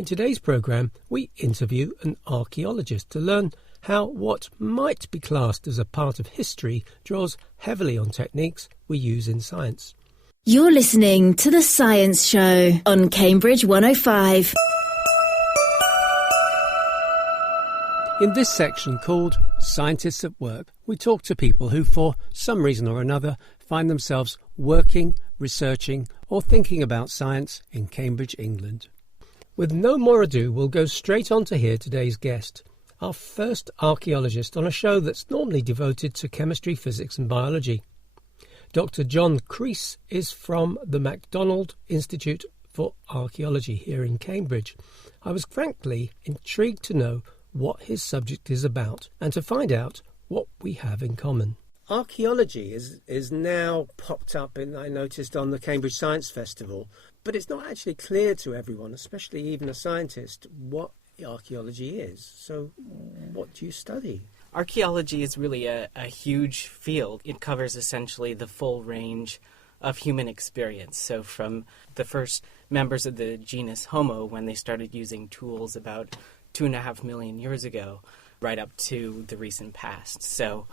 In today's programme, we interview an archaeologist to learn how what might be classed as a part of history draws heavily on techniques we use in science. You're listening to The Science Show on Cambridge 105. In this section called Scientists at Work, we talk to people who, for some reason or another, find themselves working, researching or thinking about science in Cambridge, England. With no more ado, we'll go straight on to hear today's guest, our first archaeologist on a show that's normally devoted to chemistry, physics and biology. Dr. John Creese is from the McDonald Institute for Archaeology here in Cambridge. I was frankly intrigued to know what his subject is about and to find out what we have in common. Archaeology is now popped up, I noticed, on the Cambridge Science Festival, but it's not actually clear to everyone, especially even a scientist, what archaeology is. So what do you study? Archaeology is really a huge field. It covers essentially the full range of human experience. So from the first members of the genus Homo, when they started using tools about 2.5 million years ago, right up to the recent past. So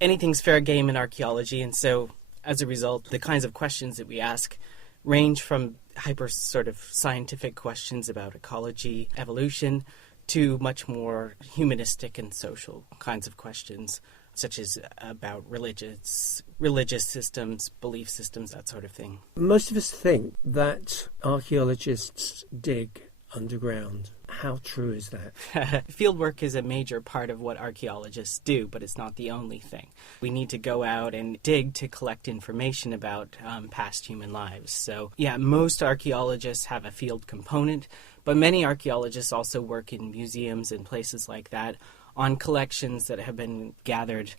anything's fair game in archaeology, and so as a result, the kinds of questions that we ask range from hyper sort of scientific questions about ecology, evolution, to much more humanistic and social kinds of questions, such as about religious systems, belief systems, that sort of thing. Most of us think that archaeologists dig underground. How true is that? Fieldwork is a major part of what archaeologists do, but it's not the only thing. We need to go out and dig to collect information about past human lives. So, most archaeologists have a field component, but many archaeologists also work in museums and places like that on collections that have been gathered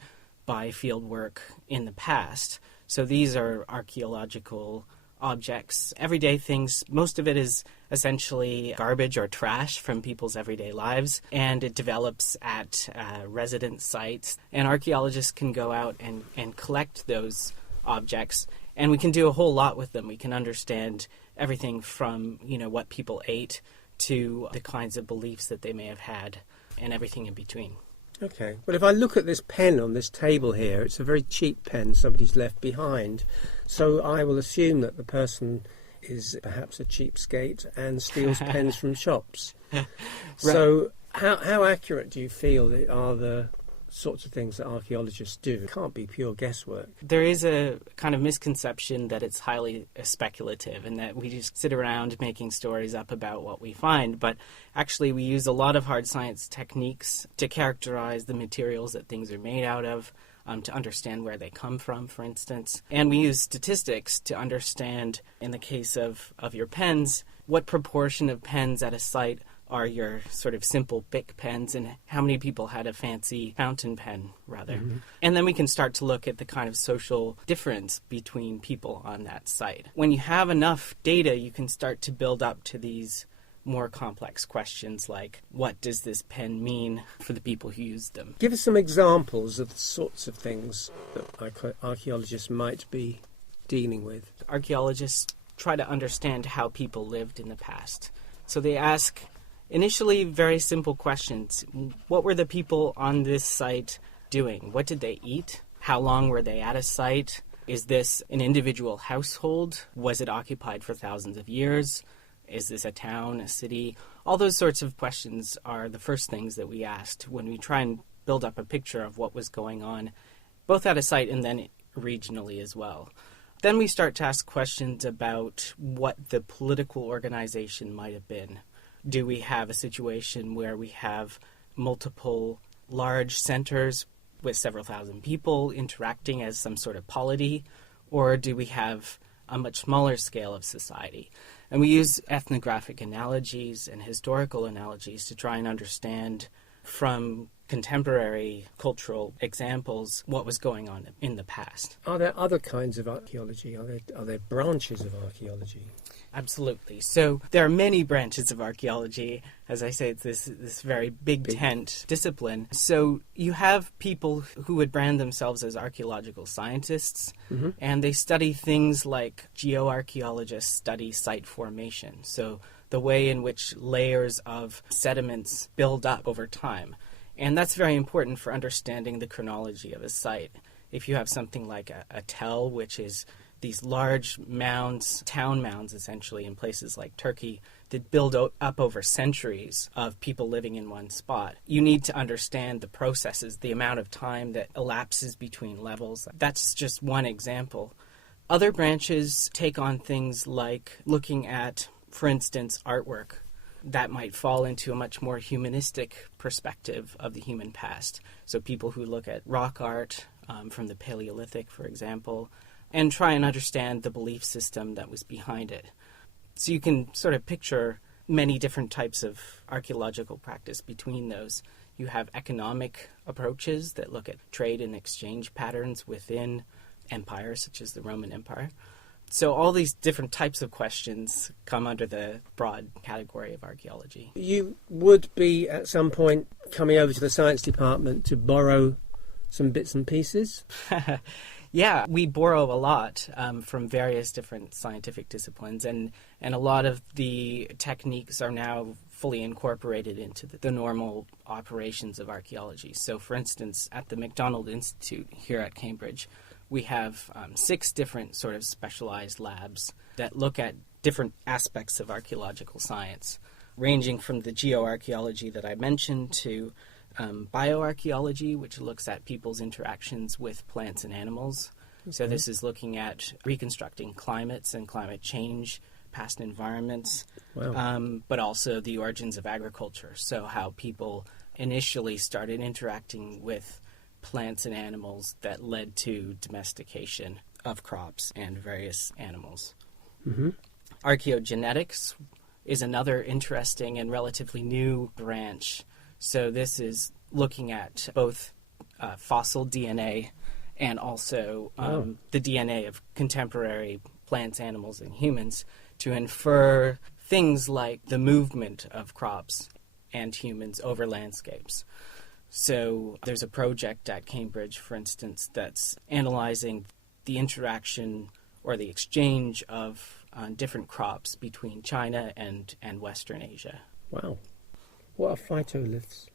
by fieldwork in the past. So these are archaeological objects, everyday things. Most of it is essentially garbage or trash from people's everyday lives, and it develops at resident sites. And archaeologists can go out and collect those objects, and we can do a whole lot with them. We can understand everything from, what people ate to the kinds of beliefs that they may have had and everything in between. Okay. Well, if I look at this pen on this table here, it's a very cheap pen somebody's left behind. So I will assume that the person is perhaps a cheapskate and steals pens from shops. Right. So how accurate do you feel are the sorts of things that archaeologists do? It can't be pure guesswork. There is a kind of misconception that it's highly speculative and that we just sit around making stories up about what we find. But actually, we use a lot of hard science techniques to characterize the materials that things are made out of, to understand where they come from, for instance. And we use statistics to understand, in the case of your pens, what proportion of pens at a site are your sort of simple Bic pens and how many people had a fancy fountain pen, rather. Mm-hmm. And then we can start to look at the kind of social difference between people on that site. When you have enough data, you can start to build up to these more complex questions like, what does this pen mean for the people who used them? Give us some examples of the sorts of things that archaeologists might be dealing with. Archaeologists try to understand how people lived in the past. So they ask initially very simple questions. What were the people on this site doing? What did they eat? How long were they at a site? Is this an individual household? Was it occupied for thousands of years? Is this a town, a city? All those sorts of questions are the first things that we asked when we try and build up a picture of what was going on, both at a site and then regionally as well. Then we start to ask questions about what the political organization might have been. Do we have a situation where we have multiple large centers with several thousand people interacting as some sort of polity, or do we have a much smaller scale of society? And we use ethnographic analogies and historical analogies to try and understand from contemporary cultural examples what was going on in the past. Are there other kinds of archaeology? Are there branches of archaeology? Absolutely. So there are many branches of archaeology. As I say, it's this very big tent discipline. So you have people who would brand themselves as archaeological scientists, and they study things like geoarchaeologists study site formation. So the way in which layers of sediments build up over time. And that's very important for understanding the chronology of a site. If you have something like a tell, which is these large mounds, town mounds essentially, in places like Turkey that build up over centuries of people living in one spot, you need to understand the processes, the amount of time that elapses between levels. That's just one example. Other branches take on things like looking at, for instance, artwork. That might fall into a much more humanistic perspective of the human past. So people who look at rock art from the Paleolithic, for example, and try and understand the belief system that was behind it. So you can sort of picture many different types of archaeological practice between those. You have economic approaches that look at trade and exchange patterns within empires, such as the Roman Empire. So all these different types of questions come under the broad category of archaeology. You would be, at some point, coming over to the science department to borrow some bits and pieces? Yeah, we borrow a lot from various different scientific disciplines, and a lot of the techniques are now fully incorporated into the normal operations of archaeology. So, for instance, at the McDonald Institute here at Cambridge, we have 6 different sort of specialized labs that look at different aspects of archaeological science, ranging from the geoarchaeology that I mentioned to bioarchaeology, which looks at people's interactions with plants and animals. Okay. So this is looking at reconstructing climates and climate change, past environments, wow. But also the origins of agriculture. So how people initially started interacting with plants and animals that led to domestication of crops and various animals. Mm-hmm. Archaeogenetics is another interesting and relatively new branch. So this is looking at both fossil DNA and also the DNA of contemporary plants, animals, and humans to infer things like the movement of crops and humans over landscapes. So there's a project at Cambridge, for instance, that's analyzing the interaction or the exchange of different crops between China and Western Asia. Wow. What are phytoliths?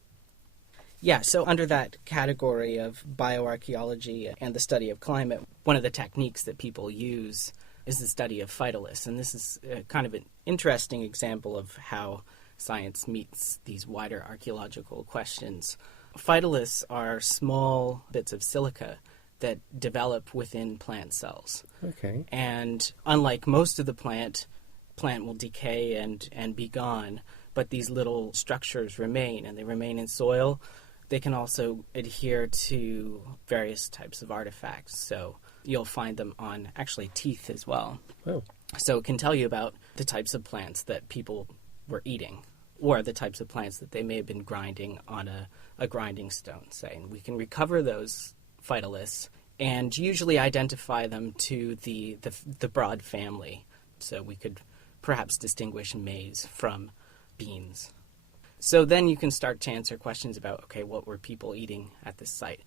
Yeah, so under that category of bioarchaeology and the study of climate, one of the techniques that people use is the study of phytoliths. And this is kind of an interesting example of how science meets these wider archaeological questions. Phytoliths are small bits of silica that develop within plant cells. Okay. And unlike most of the plant will decay and be gone, but these little structures remain, and they remain in soil. They can also adhere to various types of artifacts. So you'll find them on actually teeth as well. Oh. So it can tell you about the types of plants that people were eating, or the types of plants that they may have been grinding on a grinding stone, say. And we can recover those phytoliths and usually identify them to the broad family. So we could perhaps distinguish maize from beans. So then you can start to answer questions about, okay, what were people eating at this site?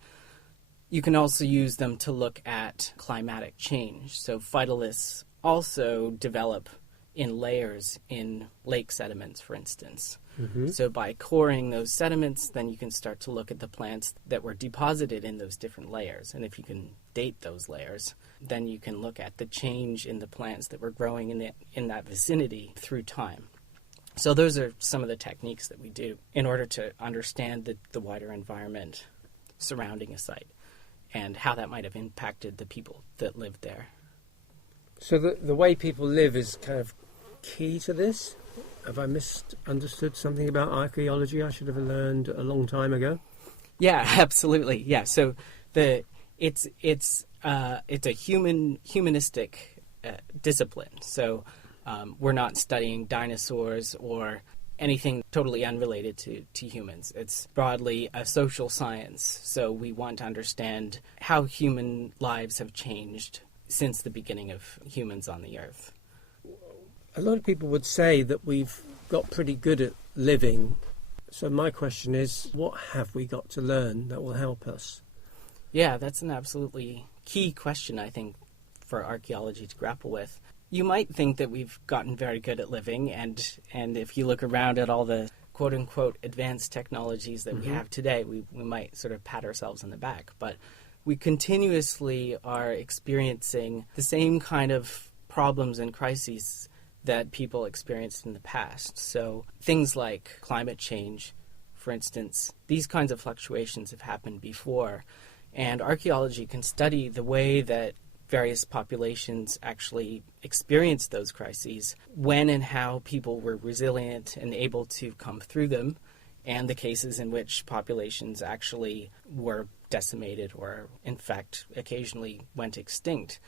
You can also use them to look at climatic change. So phytoliths also develop in layers in lake sediments, for instance. Mm-hmm. So by coring those sediments, then you can start to look at the plants that were deposited in those different layers. And if you can date those layers, then you can look at the change in the plants that were growing in that vicinity through time. So those are some of the techniques that we do in order to understand the wider environment surrounding a site and how that might have impacted the people that lived there. So the way people live is kind of key to this? Have I misunderstood something about archaeology I should have learned a long time ago? Yeah, absolutely. Yeah, so it's a humanistic discipline. So we're not studying dinosaurs or anything totally unrelated to humans. It's broadly a social science. So we want to understand how human lives have changed since the beginning of humans on the earth. A lot of people would say that we've got pretty good at living. So my question is, what have we got to learn that will help us? Yeah, that's an absolutely key question, I think, for archaeology to grapple with. You might think that we've gotten very good at living, and if you look around at all the quote-unquote advanced technologies that we have today, we might sort of pat ourselves on the back. But we continuously are experiencing the same kind of problems and crises that people experienced in the past. So things like climate change, for instance, these kinds of fluctuations have happened before, and archaeology can study the way that various populations actually experienced those crises, when and how people were resilient and able to come through them, and the cases in which populations actually were decimated or, in fact, occasionally went extinct.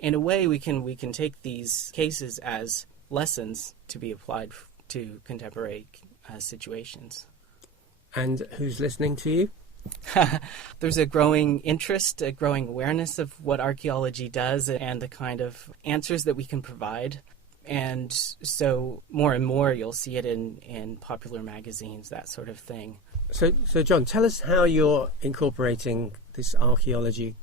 In a way, we can take these cases as lessons to be applied to contemporary situations. And who's listening to you? There's a growing interest, a growing awareness of what archaeology does and the kind of answers that we can provide. And so more and more you'll see it in popular magazines, that sort of thing. So John, tell us how you're incorporating this archaeology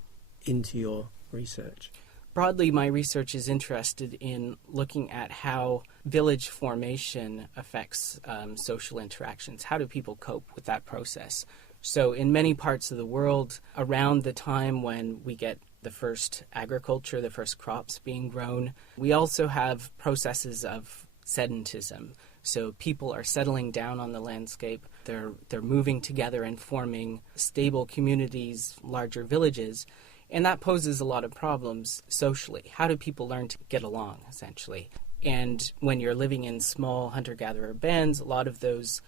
into your research. Broadly, my research is interested in looking at how village formation affects social interactions. How do people cope with that process? So in many parts of the world, around the time when we get the first agriculture, the first crops being grown, we also have processes of sedentism. So people are settling down on the landscape. They're moving together and forming stable communities, larger villages. And that poses a lot of problems socially. How do people learn to get along, essentially? And when you're living in small hunter-gatherer bands, a lot of those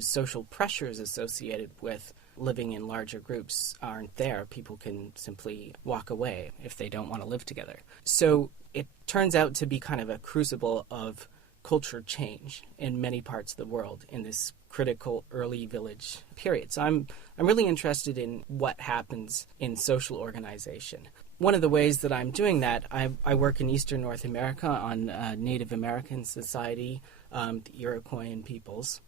social pressures associated with living in larger groups aren't there. People can simply walk away if they don't want to live together. So it turns out to be kind of a crucible of culture change in many parts of the world in this critical early village period. So I'm really interested in what happens in social organization. One of the ways that I'm doing that, I work in Eastern North America on Native American society, the Iroquoian peoples.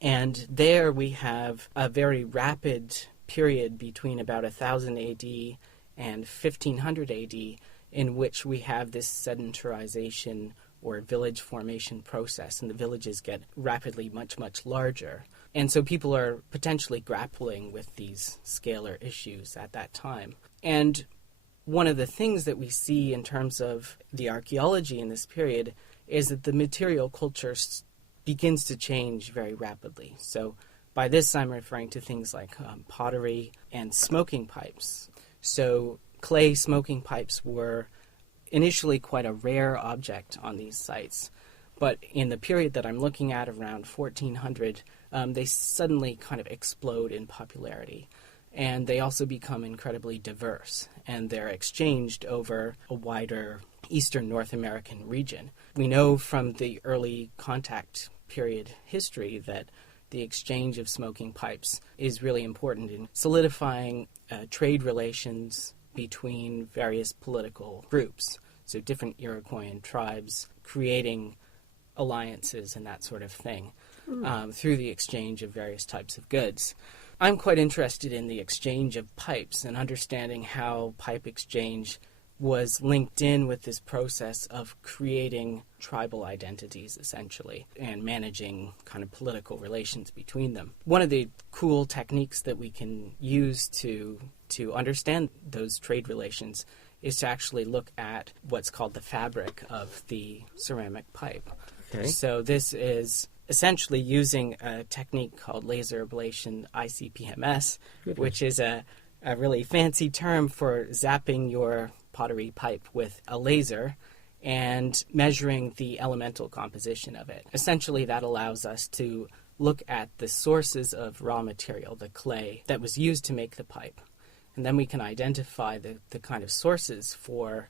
And there we have a very rapid period between about 1000 AD and 1500 AD in which we have this sedentarization or village formation process, and the villages get rapidly much, much larger. And so people are potentially grappling with these scalar issues at that time. And one of the things that we see in terms of the archaeology in this period is that the material culture begins to change very rapidly. So by this I'm referring to things like pottery and smoking pipes. So clay smoking pipes were initially quite a rare object on these sites, but in the period that I'm looking at, around 1400, they suddenly kind of explode in popularity. And they also become incredibly diverse, and they're exchanged over a wider Eastern North American region. We know from the early contact period history that the exchange of smoking pipes is really important in solidifying trade relations between various political groups, so different Iroquoian tribes creating alliances and that sort of thing through the exchange of various types of goods. I'm quite interested in the exchange of pipes and understanding how pipe exchange was linked in with this process of creating tribal identities, essentially, and managing kind of political relations between them. One of the cool techniques that we can use to understand those trade relations is to actually look at what's called the fabric of the ceramic pipe. Okay. So this is essentially using a technique called laser ablation ICP-MS, which is a really fancy term for zapping your pottery pipe with a laser and measuring the elemental composition of it. Essentially, that allows us to look at the sources of raw material, the clay, that was used to make the pipe. And then we can identify the kind of sources for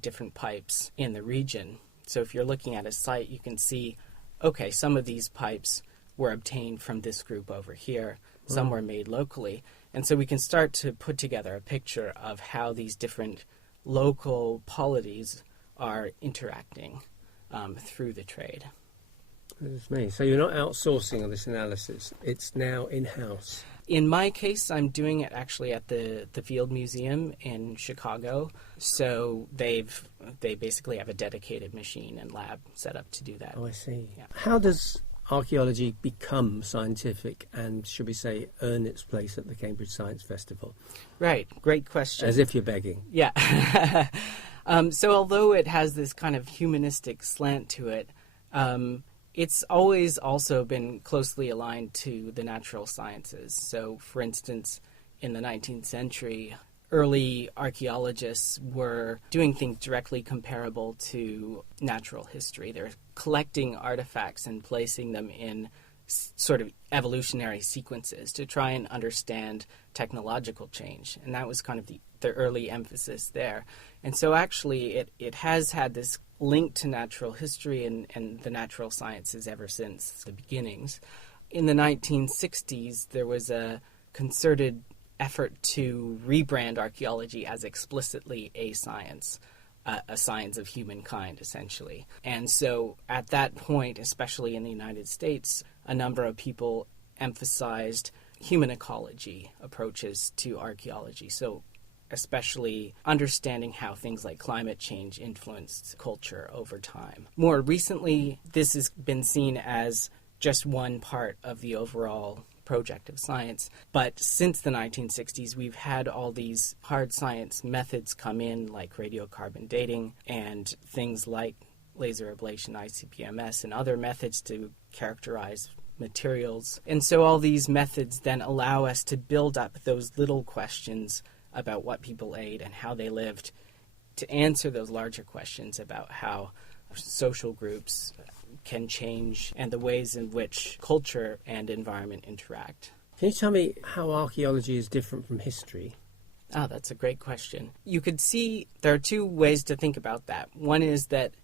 different pipes in the region. So if you're looking at a site, you can see, okay, some of these pipes were obtained from this group over here, some were made locally. And so we can start to put together a picture of how these different local polities are interacting through the trade. That's me. So you're not outsourcing on this analysis, it's now in-house. In my case, I'm doing it actually at the Field Museum in Chicago. So they basically have a dedicated machine and lab set up to do that. Oh, I see. Yeah. How does archaeology become scientific and, should we say, earn its place at the Cambridge Science Festival? Right, great question. As if you're begging. Yeah. So although it has this kind of humanistic slant to it, it's always also been closely aligned to the natural sciences. So, for instance, in the 19th century, early archaeologists were doing things directly comparable to natural history. They're collecting artifacts and placing them in sort of evolutionary sequences to try and understand technological change. And that was kind of the early emphasis there. And so actually it has had this link to natural history and the natural sciences ever since the beginnings. In the 1960s, there was a concerted effort to rebrand archaeology as explicitly a science of humankind, essentially. And so at that point, especially in the United States, a number of people emphasized human ecology approaches to archaeology. So especially understanding how things like climate change influenced culture over time. More recently, this has been seen as just one part of the overall project of science. But since the 1960s, we've had all these hard science methods come in, like radiocarbon dating and things like laser ablation, ICP-MS, and other methods to characterize materials. And so all these methods then allow us to build up those little questions about what people ate and how they lived to answer those larger questions about how social groups can change and the ways in which culture and environment interact. Can you tell me how archaeology is different from history? Oh, that's a great question. You could see there are two ways to think about that. One is that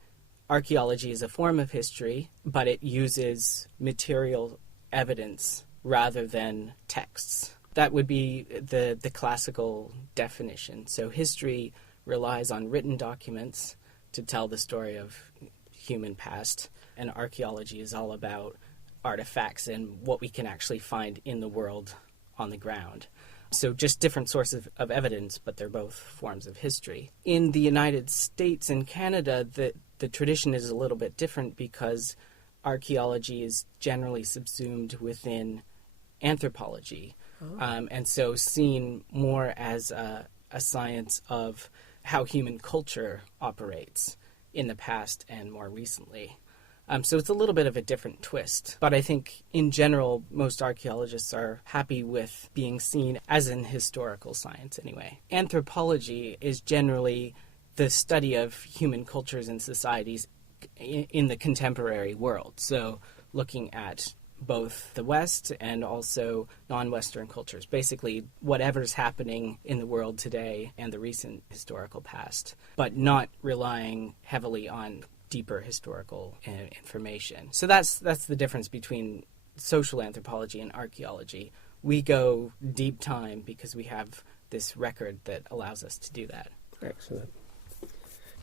archaeology is a form of history, but it uses material evidence rather than texts. That would be the classical definition. So history relies on written documents to tell the story of human past, and archaeology is all about artifacts and what we can actually find in the world on the ground. So just different sources of evidence, but they're both forms of history. In the United States and Canada, the tradition is a little bit different because archaeology is generally subsumed within anthropology. And so seen more as a science of how human culture operates in the past and more recently. So it's a little bit of a different twist. But I think in general, most archaeologists are happy with being seen as an historical science anyway. Anthropology is generally the study of human cultures and societies in the contemporary world. So looking at both the West and also non-Western cultures, basically whatever's happening in the world today and the recent historical past, but not relying heavily on deeper historical information. So that's the difference between social anthropology and archaeology. We go deep time because we have this record that allows us to do that. Excellent.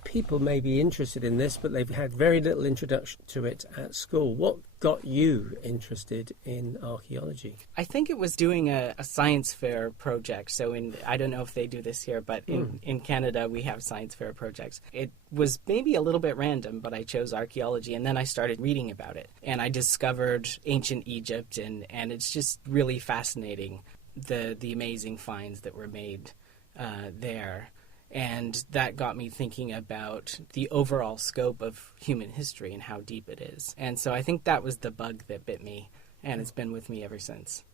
People may be interested in this, but they've had very little introduction to it at school. What got you interested in archaeology? I think it was doing a science fair project. So I don't know if they do this here, but in Canada we have science fair projects. It was maybe a little bit random, but I chose archaeology, and then I started reading about it. And I discovered ancient Egypt, and it's just really fascinating, the amazing finds that were made there. And that got me thinking about the overall scope of human history and how deep it is. And so I think that was the bug that bit me, and it's been with me ever since.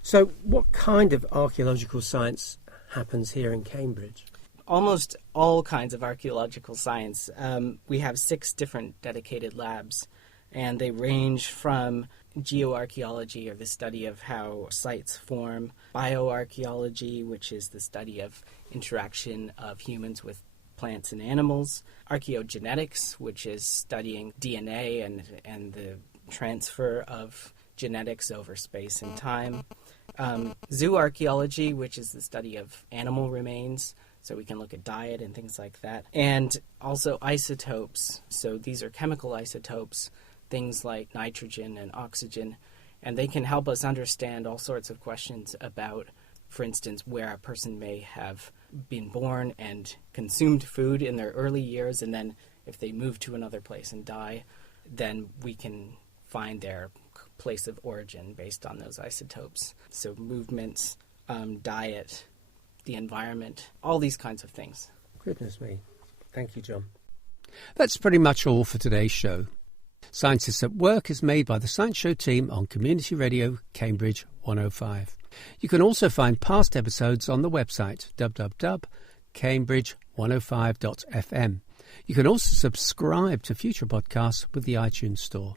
So what kind of archaeological science happens here in Cambridge? Almost all kinds of archaeological science. We have 6 different dedicated labs, and they range from geoarchaeology, or the study of how sites form, bioarchaeology, which is the study of interaction of humans with plants and animals, archaeogenetics, which is studying DNA and the transfer of genetics over space and time, zooarchaeology, which is the study of animal remains, so we can look at diet and things like that, and also isotopes. So these are chemical isotopes, things like nitrogen and oxygen, And they can help us understand all sorts of questions about, for instance, where a person may have been born and consumed food in their early years, and then if they move to another place and die, then we can find their place of origin based on those isotopes. So movements, diet, the environment, all these kinds of things. Goodness me. Thank you, John. That's pretty much all for today's show. Scientists at Work is made by the Science Show team on Community Radio Cambridge 105. You can also find past episodes on the website www.cambridge105.fm. You can also subscribe to future podcasts with the iTunes Store.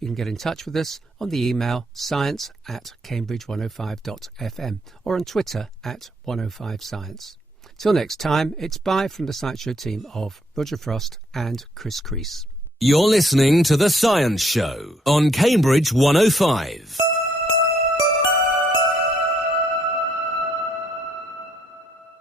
You can get in touch with us on the email science@cambridge105.fm or on Twitter @105science. Till next time, it's bye from the Science Show team of Roger Frost and Chris Creese. You're listening to The Science Show on Cambridge 105.